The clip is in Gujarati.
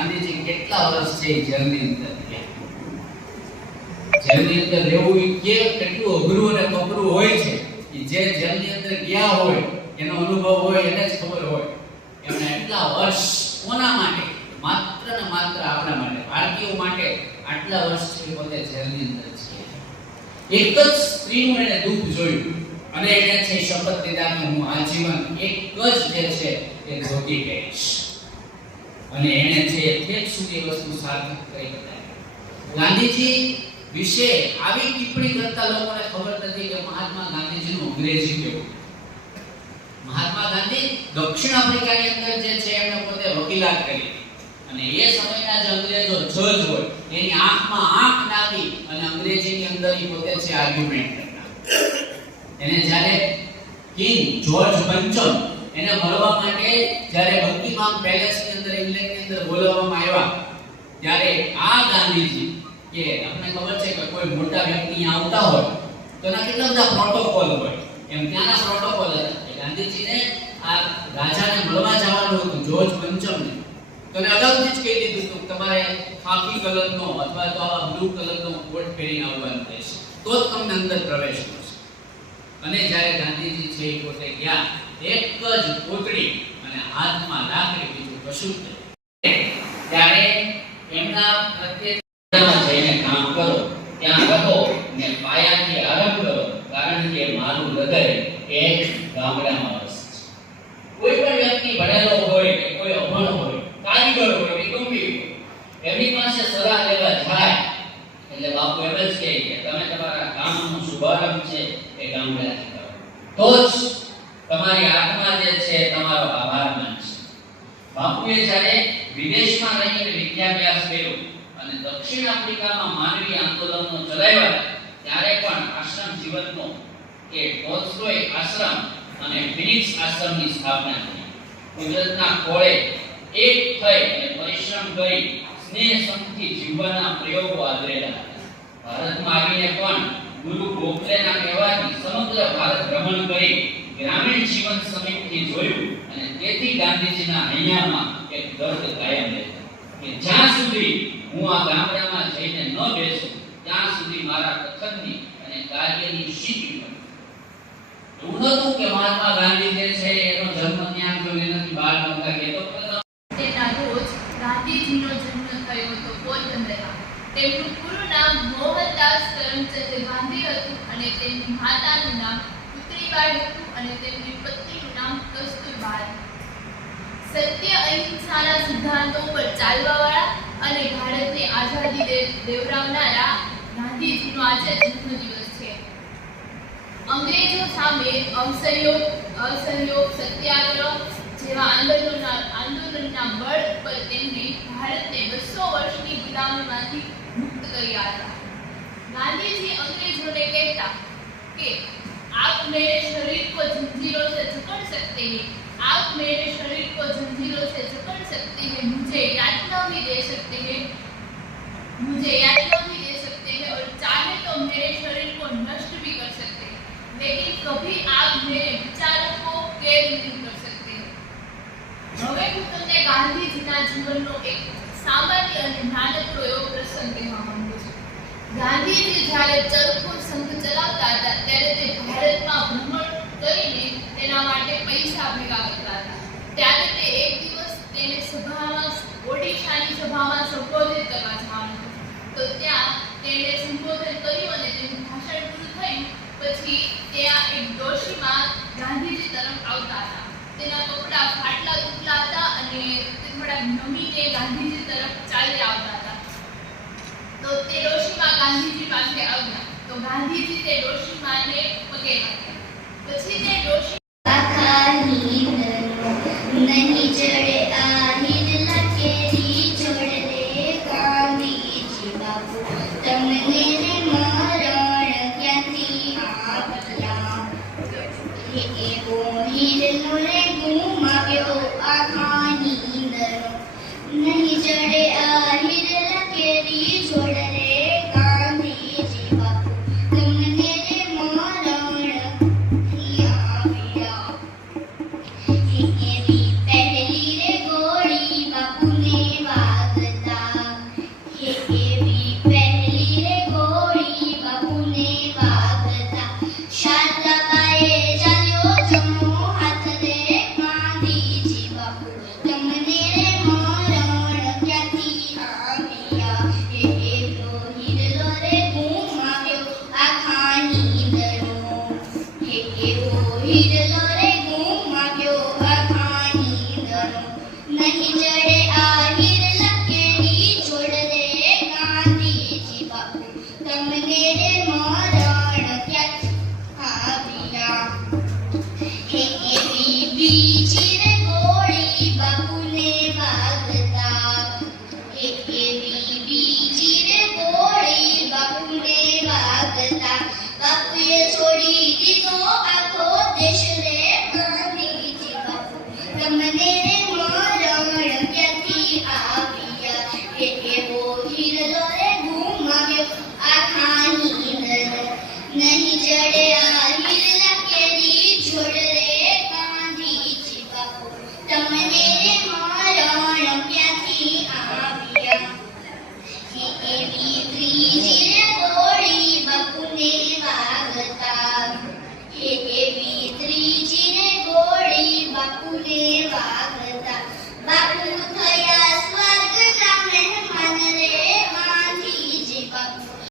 ગાંધીજી કેટલા વર્ષ છે જેલની અંદર રહ્યા. જેલની અંદર રહેવું કે કેટલું અઘરું અને કપરું હોય છે. જે જેલની અંદર ગયા હોય એનો અનુભવ હોય એને જ ખબર હોય. એમણે એટલા વર્ષ કોના માટે? માત્ર ને માત્ર આપણા માટે, ભારતીયો માટે આટલા વર્ષ સુધી પોતે જેલની અંદર છે. એક જ સ્ત્રીનું એને દુઃખ જોયું અને એને છે શપથ લીધા કે હું આજીવન એક જ જે છે એ ધોતી કહીશ. અને એને છે ઠેક સુધી વસ્તુ સાર્થક કરી બતાવી. ગાંધીજી વિશે આવી ટિપ્પણી કરતા લોકોને ખબર નથી કે મહાત્મા ગાંધીજીનું અંગ્રેજી કેવું. મહાત્મા ગાંધી દક્ષિણ આફ્રિકાની અંદર જે છે એમણે પોતે વકીલાત કરી અને એ સમયના જે અંગ્રેજો જજ હોય એની આંખમાં આંખ નાખી અને અંગ્રેજીની અંદર ઈ પોતે છે આર્ગ્યુમેન્ટ કરતા. એને જ્યારે કિંગ જોર્જ પંચમ એને મળવા માટે જ્યારે બકિંગહામ પેલેસની અંદર ઇંગ્લેન્ડની અંદર બોલાવવામાં આવ્યા ત્યારે આ ગાંધીજી કે તમને ખબર છે કે કોઈ મોટા વ્યક્તિ અહીંયા આવતા હોય તો એના કેટલા બધા પ્રોટોકોલ હોય. એમ ત્યાંના પ્રોટોકોલ હતા. ગાંધીજીને આ રાજાને મળવા જવાનું હતું જોર્જ પંચમને. તો એને અગાઉથી જ કહી દીધું હતું તમારે ખાકી કલરનો અથવા તો આવા બ્લુ કલરનો કોટ પહેરીને આવવાનું રહેશે તો જ તમને અંદર પ્રવેશ મળશે. અને જ્યારે ગાંધીજી છે એ પોતે ગયા એક જ કોટડી અને હાથમાં લાકડી બીજું કશું જ નહીં. ત્યારે એમના પ્રત્યેક જઈને કામ કરો, ત્યાં રહો ને પાયાથી આરંભ કરો, કારણ કે મારું હૃદય એક ગામડામાં વસે છે. કોઈ પણ વ્યક્તિ ભણેલો હોય કે કોઈ અભણ હોય, કારીગર હોય કે ગમે એમની પાસે સલાહ લેવા જાય એટલે બાપુ એમ જ કહે કે તમે તમારા કામનો શુભારંભ છે એ ગામડાથી કરો તો જ તમારી આત્મા જે છે તમારો આભાર માનશે. બાપુએ જ્યારે વિદેશમાં રહીને વિદ્યાભ્યાસ કર્યો અને દક્ષિણ આફ્રિકામાં માનવી આંદોલનો ચલાવ્યા ત્યારે પણ આશ્રમ જીવનનો કે ટોલ્સ્ટોય આશ્રમ અને ફિનિક્સ આશ્રમની સ્થાપના કરી. કુદરતના કોળે એક થઈ અને પરિશ્રમ કરી સ્નેહ સંગથી જીવવાના પ્રયોગો આદરેલા હતા. ભારતમાં આવીને પણ ગુરુ ગોખલેના કહેવાથી સમગ્ર ભારત ભ્રમણ કરી ગ્રામીણ જીવન સમીપથી જોયું અને તેથી ગાંધીજીના હૈયામાં એક દર્દ કાયમ રહેતો કે જ્યાં સુધી હું આ ગામડામાં જઈને ન બેસું ત્યાં સુધી મારા કથનની અને કાર્યની શીખ એવું નહોતું કે મહાત્મા ગાંધી જે છે એનો જન્મ ત્યાં થયો નથી, બહાર નહોતા ગયા. તો તેના રોજ ગાંધીજીનો જન્મ થયો હતો પોરબંદરમાં. તેમનું પૂરું નામ મોહનદાસ કરમચંદ ગાંધી હતું અને તેમની માતાનું નામ પુત્રીબાઈ હતું અને તેમની પત્નીનું નામ કસ્તુરબા હતું. સત્ય અહિંસાના સિદ્ધાંતો પર ચાલવાવાળા અને ભારતને આઝાદી દેવરાવનારા ગાંધીજીનો આજે જન્મદિવસ છે. અંગ્રેજો સામે અસહયોગ સત્યાગ્રહ જેવા આંદોલનના બળ પર તેમણે ભારતને 200 વર્ષની ગુલામીમાંથી મુક્ત કર્યા હતા. ગાંધીજી અંગ્રેજોને કહેતા કે આપ मेरे शरीर को जंजीरों से जकड़ सकते हैं, आप मेरे शरीर को जंजीरों से जकड़ सकते हैं, मुझे यातना भी दे सकते हैं और चाहे तो मेरे शरीर को नष्ट भी कर सकते हैं, लेकिन कभी आप मेरे विचारों को कैद नहीं कर सकते. હવે હું તમને ગાંધીજીના જીવનનો એક સામાન્ય અને નાનકડો એવો પ્રસંગ કહેવા માંગુ છું. ગાંધીજી જ્યારે ચરખો સંઘ ચલાવતા હતા ત્યારે તે ભારતમાં ભ્રમણ કરીને તેના માટે પૈસા ભેગા કરતા હતા. ત્યારે તે એક દિવસ તેને સભામાં ઓડિશાની સભામાં સંબોધિત કરવા જવાનું હતું. તો ત્યાં તેણે સંબોધન કર્યું અને તેનું ભાષણ પૂરું થયું પછી ત્યાં એક ડોશીમાં ગાંધીજી તરફ આવતા હતા. તેના કપડા ફાટલા તૂટલા હતા અને તે થોડા નમીને ગાંધીજી તરફ ચાલી આવતા હતા. તો તે ડોશીમાં ગાંધીજી પાસે આવ્યા તો ગાંધીજી તે ડોશીમાને પગે લાગ્યા. પછી તે ડોશી नहीं चढ़े आहिर लकेरी छोड़ दे गांधीजी बापू તમને રે મરણ ક્યાંથી આપ્યા એવો હીરનો રે ગુમાવ્યો આખાની અંદર નહીં ચડે આહિર લકેરી છોડ રે ગાંધીજી બાપુ તમને રે મરણ ક્યાંથી આપ્યા એવી પહેલી રે એવી બીજી રે ગોળી બાપુને વાગતા બાપુએ છોડી દીધો આખો દેશ રે ગાંધીજી બાપુ તમને રે મરણ ક્યાંથી આવ્યા એ એવો હિરલો રે ગુમાવ્યો આખાની નજર નહીં જડે આ હિરલા કેરી જોડ રે ગાંધીજી બાપુ તમને રે મરણ ક્યાંથી આવ્યા એવી ત્રીજી રે ગોળી બાપુને વાગતા એવી ત્રીજી રે ગોળી બાપુને વાગતા બાપુ થયા